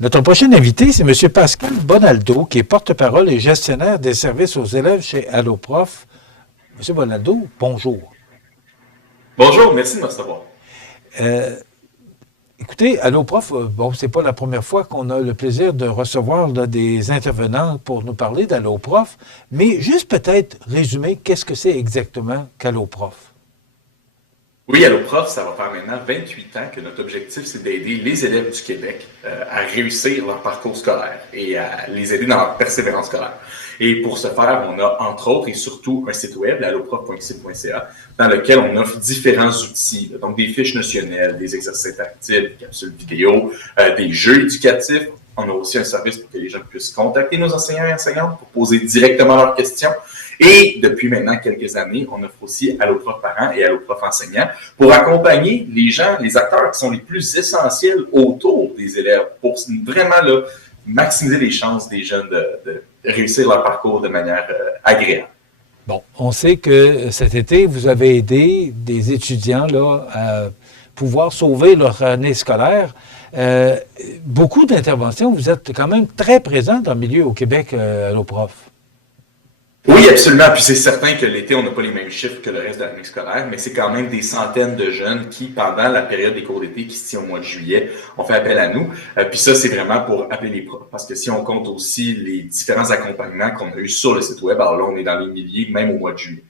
Notre prochain invité, c'est M. Pascal Bonaldo, qui est porte-parole et gestionnaire des services aux élèves chez Alloprof. M. Bonaldo, bonjour. Bonjour, merci de me recevoir. Euh, Écoutez, Alloprof, bon, c'est pas la première fois qu'on a le plaisir de recevoir là, des intervenants pour nous parler d'Alloprof, mais juste peut-être résumer qu'est-ce que c'est exactement qu'Alloprof. Oui, Alloprof, ça va faire maintenant 28 ans que notre objectif, c'est d'aider les élèves du Québec à réussir leur parcours scolaire et à les aider dans leur persévérance scolaire. Et pour ce faire, on a entre autres et surtout un site web, alloprof.qc.ca, dans lequel on offre différents outils, donc des fiches notionnelles, des exercices interactifs, des capsules vidéo, des jeux éducatifs. On a aussi un service pour que les gens puissent contacter nos enseignants et enseignantes pour poser directement leurs questions. Et depuis maintenant quelques années, on offre aussi Alloprof parents et Alloprof enseignants pour accompagner les gens, les acteurs qui sont les plus essentiels autour des élèves pour vraiment là, maximiser les chances des jeunes de réussir leur parcours de manière agréable. Bon, on sait que cet été, vous avez aidé des étudiants là, à pouvoir sauver leur année scolaire. Beaucoup d'interventions, vous êtes quand même très présent dans le milieu au Québec, Alloprof. Oui, absolument. Puis c'est certain que l'été, on n'a pas les mêmes chiffres que le reste de l'année scolaire, mais c'est quand même des centaines de jeunes qui, pendant la période des cours d'été qui se tient au mois de juillet, ont fait appel à nous. Puis ça, c'est vraiment pour appeler les profs. Parce que si on compte aussi les différents accompagnements qu'on a eus sur le site web, alors là, on est dans les milliers, même au mois de juillet.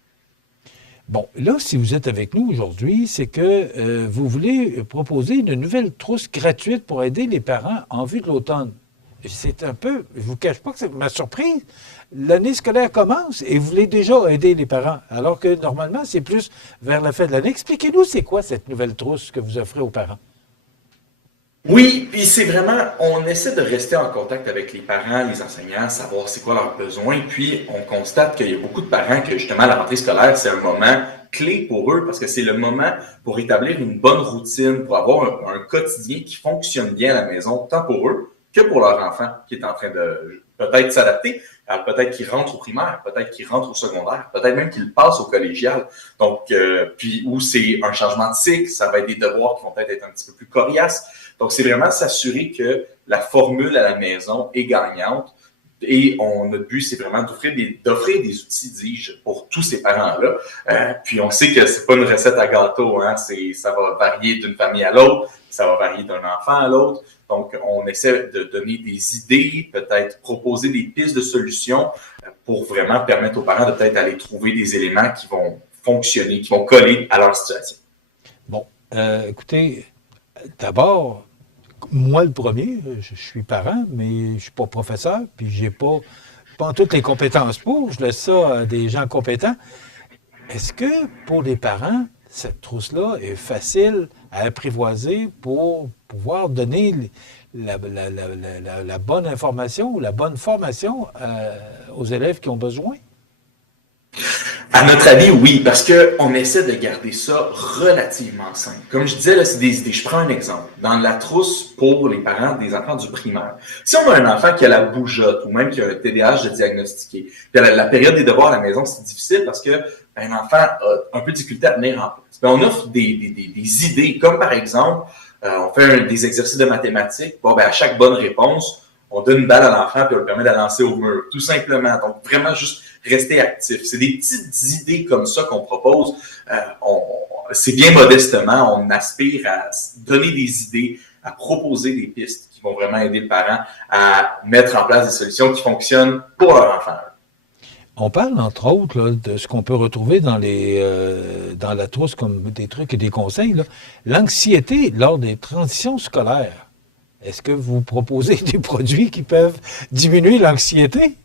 Bon, là, si vous êtes avec nous aujourd'hui, c'est que vous voulez proposer une nouvelle trousse gratuite pour aider les parents en vue de l'automne. C'est un peu, je ne vous cache pas que c'est ma surprise. L'année scolaire commence et vous voulez déjà aider les parents, alors que normalement, c'est plus vers la fin de l'année. Expliquez-nous, c'est quoi cette nouvelle trousse que vous offrez aux parents? Oui, puis c'est vraiment, on essaie de rester en contact avec les parents, les enseignants, savoir c'est quoi leurs besoins, puis on constate qu'il y a beaucoup de parents que justement la rentrée scolaire, c'est un moment clé pour eux parce que c'est le moment pour établir une bonne routine, pour avoir un quotidien qui fonctionne bien à la maison, tant pour eux que pour leur enfant qui est en train de peut-être s'adapter, peut-être qu'il rentre au primaire, peut-être qu'il rentre au secondaire, peut-être même qu'il passe au collégial. Donc, puis où c'est un changement de cycle, ça va être des devoirs qui vont peut-être être un petit peu plus coriaces. Donc, c'est vraiment s'assurer que la formule à la maison est gagnante. Et notre but, c'est vraiment d'offrir des outils, dis-je, pour tous ces parents-là. Puis on sait que c'est pas une recette à gâteau, hein. Ça va varier d'une famille à l'autre, ça va varier d'un enfant à l'autre. Donc, on essaie de donner des idées, peut-être proposer des pistes de solutions pour vraiment permettre aux parents de peut-être aller trouver des éléments qui vont fonctionner, qui vont coller à leur situation. Bon, écoutez, d'abord, moi le premier, je suis parent, mais je suis pas professeur, puis j'ai pas toutes les compétences pour. Je laisse ça à des gens compétents. Est-ce que pour les parents, cette trousse-là est facile à apprivoiser pour pouvoir donner la bonne information ou la bonne formation aux élèves qui ont besoin? À notre avis, oui, parce qu'on essaie de garder ça relativement simple. Comme je disais, là, c'est des idées. Je prends un exemple. Dans la trousse pour les parents des enfants du primaire, si on a un enfant qui a la bougeotte ou même qui a un TDAH de diagnostiqué, puis la période des devoirs à la maison, c'est difficile parce que un enfant a un peu de difficulté à tenir en place. Ben, on offre des idées, comme par exemple, on fait des exercices de mathématiques. Bon, ben, à chaque bonne réponse, on donne une balle à l'enfant puis on le permet de la lancer au mur, tout simplement. Donc, vraiment juste rester actif. C'est des petites idées comme ça qu'on propose. C'est bien modestement, on aspire à donner des idées, à proposer des pistes qui vont vraiment aider le parent à mettre en place des solutions qui fonctionnent pour leur enfant. On parle, entre autres, là, de ce qu'on peut retrouver dans la trousse comme des trucs et des conseils, là. L'anxiété lors des transitions scolaires. Est-ce que vous proposez des produits qui peuvent diminuer l'anxiété?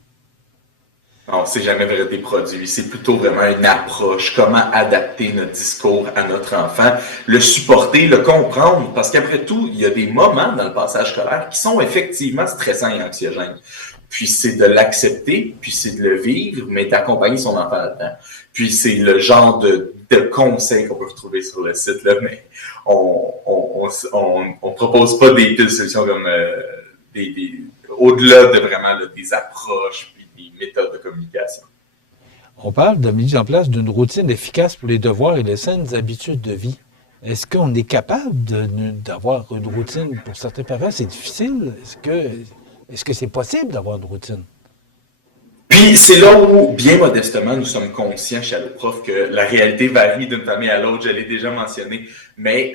Non, c'est jamais vrai des produits. C'est plutôt vraiment une approche. Comment adapter notre discours à notre enfant, le supporter, le comprendre. Parce qu'après tout, il y a des moments dans le passage scolaire qui sont effectivement stressants et anxiogènes. Puis c'est de l'accepter, puis c'est de le vivre, mais d'accompagner son enfant là-dedans. Puis c'est le genre de conseils qu'on peut retrouver sur le site, là, mais on propose pas des pistes de solutions comme au-delà de vraiment là, des approches puis des méthodes de communication. On parle de mise en place d'une routine efficace pour les devoirs et les saines habitudes de vie. Est-ce qu'on est capable d'avoir une routine? Pour certains parents, c'est difficile. Est-ce que c'est possible d'avoir une routine? Puis c'est là où, bien modestement, nous sommes conscients chez Alloprof que la réalité varie d'une famille à l'autre, je l'ai déjà mentionné, mais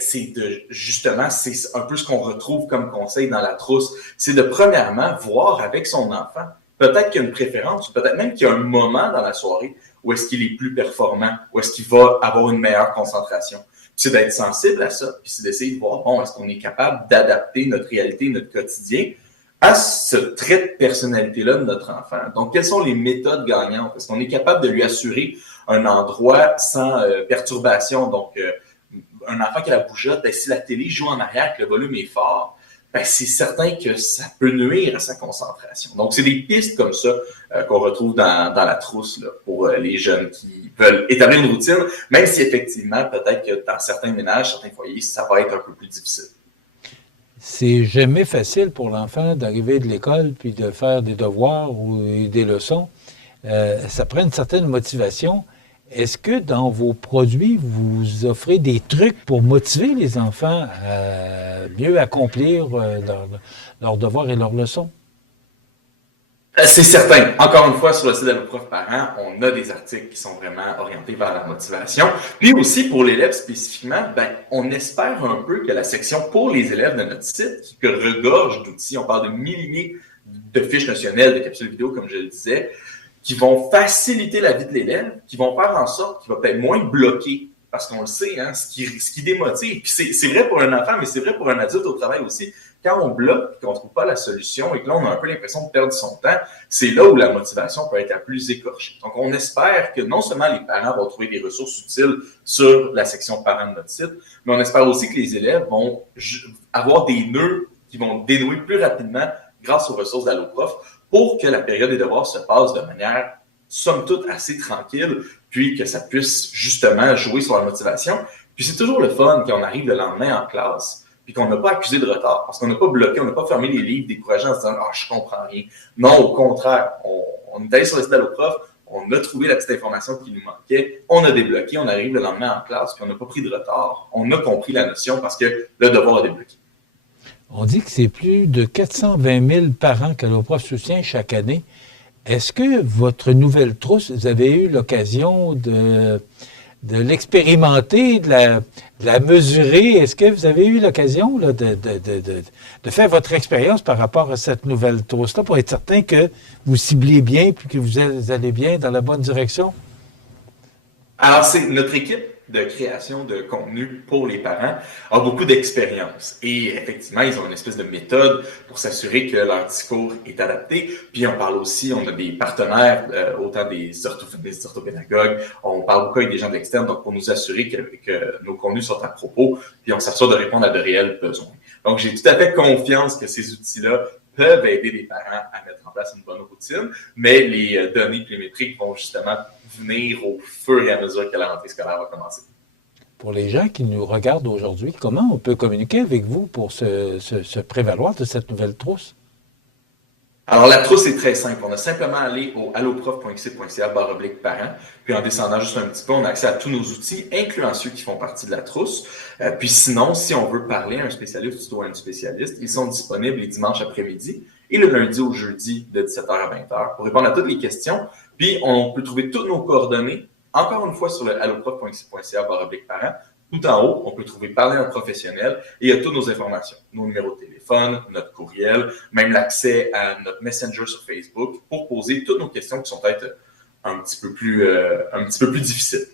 justement, c'est un peu ce qu'on retrouve comme conseil dans la trousse, c'est de premièrement voir avec son enfant, peut-être qu'il y a une préférence, ou peut-être même qu'il y a un moment dans la soirée où est-ce qu'il est plus performant, où est-ce qu'il va avoir une meilleure concentration. C'est d'être sensible à ça, puis c'est d'essayer de voir, bon, est-ce qu'on est capable d'adapter notre réalité, notre quotidien à ce trait de personnalité-là de notre enfant. Donc, quelles sont les méthodes gagnantes? Est-ce qu'on est capable de lui assurer un endroit sans perturbation? Donc, un enfant qui a la bougeotte, ben, si la télé joue en arrière, que le volume est fort, ben, c'est certain que ça peut nuire à sa concentration. Donc, c'est des pistes comme ça qu'on retrouve dans la trousse là, pour les jeunes qui veulent établir une routine, même si effectivement, peut-être que dans certains ménages, certains foyers, ça va être un peu plus difficile. C'est jamais facile pour l'enfant d'arriver de l'école puis de faire des devoirs ou des leçons. Ça prend une certaine motivation. Est-ce que dans vos produits, vous offrez des trucs pour motiver les enfants à mieux accomplir leurs devoirs et leurs leçons? C'est certain. Encore une fois, sur le site de nos profs parents, on a des articles qui sont vraiment orientés vers la motivation. Puis aussi, pour l'élève spécifiquement, ben, on espère un peu que la section pour les élèves de notre site, qui regorge d'outils, on parle de milliers de fiches notionnelles, de capsules vidéo, comme je le disais, qui vont faciliter la vie de l'élève, qui vont faire en sorte qu'il va peut-être moins bloquer. Parce qu'on le sait, hein, ce qui démotive. Puis c'est vrai pour un enfant, mais c'est vrai pour un adulte au travail aussi. Quand on bloque et qu'on ne trouve pas la solution et que là, on a un peu l'impression de perdre son temps, c'est là où la motivation peut être la plus écorchée. Donc, on espère que non seulement les parents vont trouver des ressources utiles sur la section parents de notre site, mais on espère aussi que les élèves vont avoir des nœuds qui vont dénouer plus rapidement grâce aux ressources d'Alloprof pour que la période des devoirs se passe de manière, somme toute, assez tranquille, puis que ça puisse justement jouer sur la motivation. Puis c'est toujours le fun quand on arrive le lendemain en classe, puis qu'on n'a pas accusé de retard, parce qu'on n'a pas bloqué, on n'a pas fermé les livres décourageants en se disant « Ah, je comprends rien ». Non, au contraire, on est allé sur le site d'Alloprof, on a trouvé la petite information qui nous manquait, on a débloqué, on arrive le lendemain en classe, puis on n'a pas pris de retard. On a compris la notion parce que le devoir a débloqué. On dit que c'est plus de 420 000 parents qu'Alloprof soutient chaque année. Est-ce que votre nouvelle trousse, vous avez eu l'occasion de l'expérimenter, de la mesurer? Est-ce que vous avez eu l'occasion là, de faire votre expérience par rapport à cette nouvelle trousse-là pour être certain que vous ciblez bien et que vous allez bien dans la bonne direction? Alors, c'est notre équipe de création de contenu pour les parents a beaucoup d'expérience. Et effectivement, ils ont une espèce de méthode pour s'assurer que leur discours est adapté. Puis on parle aussi, on a des partenaires, autant des orthopédagogues, on parle beaucoup avec des gens de l'externe, donc pour nous assurer que nos contenus sont à propos, puis on s'assure de répondre à de réels besoins. Donc j'ai tout à fait confiance que ces outils-là peuvent aider les parents à mettre en place une bonne routine, mais les données et les métriques vont justement venir au fur et à mesure que la rentrée scolaire va commencer. Pour les gens qui nous regardent aujourd'hui, comment on peut communiquer avec vous pour se prévaloir de cette nouvelle trousse? Alors, la trousse est très simple. On a simplement à aller au alloprof.qc.ca/parents. Puis, en descendant juste un petit peu, on a accès à tous nos outils, incluant ceux qui font partie de la trousse. Puis, sinon, si on veut parler à un spécialiste ou à une spécialiste, ils sont disponibles les dimanches après-midi et le lundi au jeudi de 17h à 20h pour répondre à toutes les questions. Puis, on peut trouver toutes nos coordonnées, encore une fois, sur le alloprof.qc.ca/parents. Tout en haut, on peut trouver Parler à un professionnel et il y a toutes nos informations, nos numéros de téléphone, notre courriel, même l'accès à notre Messenger sur Facebook pour poser toutes nos questions qui sont peut-être un petit peu plus difficiles.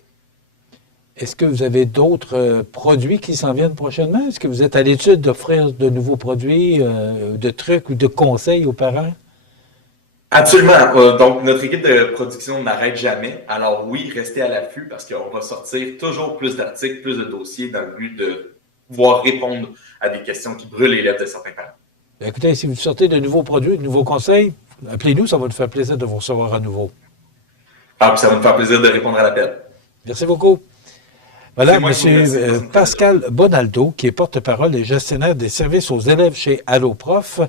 Est-ce que vous avez d'autres produits qui s'en viennent prochainement? Est-ce que vous êtes à l'étude d'offrir de nouveaux produits, de trucs ou de conseils aux parents? Absolument. Donc, notre équipe de production n'arrête jamais. Alors oui, restez à l'affût parce qu'on va sortir toujours plus d'articles, plus de dossiers dans le but de pouvoir répondre à des questions qui brûlent les lèvres de certains parents. Écoutez, si vous sortez de nouveaux produits, de nouveaux conseils, appelez-nous, ça va nous faire plaisir de vous recevoir à nouveau. Ah, puis ça va nous faire plaisir de répondre à l'appel. Merci beaucoup. Voilà, M. Pascal Bonaldo, qui est porte-parole et gestionnaire des services aux élèves chez Alloprof.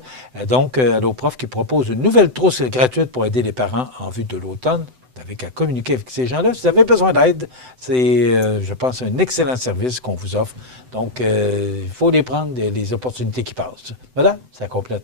Donc, Alloprof qui propose une nouvelle trousse gratuite pour aider les parents en vue de l'automne. Vous n'avez qu'à communiquer avec ces gens-là. Si vous avez besoin d'aide, c'est, je pense, un excellent service qu'on vous offre. Donc, il faut les prendre, les opportunités qui passent. Voilà, ça complète.